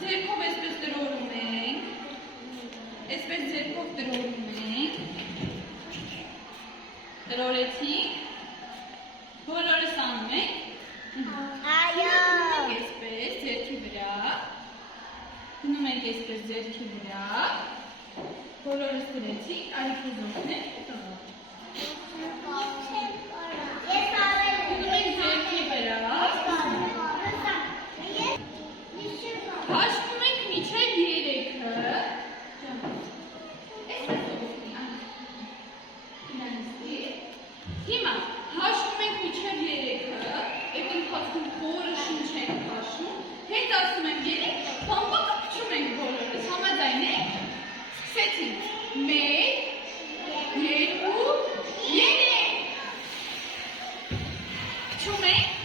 Ձերքով այսպես տրորում ենք, այսպես ձերքով տրորում ենք, տրորեցինք, բոլորս անում ենք, գնում ենք այսպես ձերքի վրա, գնում ենք այսպես ձերքի վրա, բոլորս տրեցինք, արիք ուզողն ենք, գնում ենք ձերքի վրա, հաշվում ենք մինչև 3-ը, հիմա հաշվում ենք մինչև 3-ը, այդ ընթացքում խորը շունչ ենք հաշվում, հենց ասում եմ 3, բամբակը փչում ենք բոլորս, համաձայն ենք, սկսեցինք, 1, 2, 3, փչում ենք,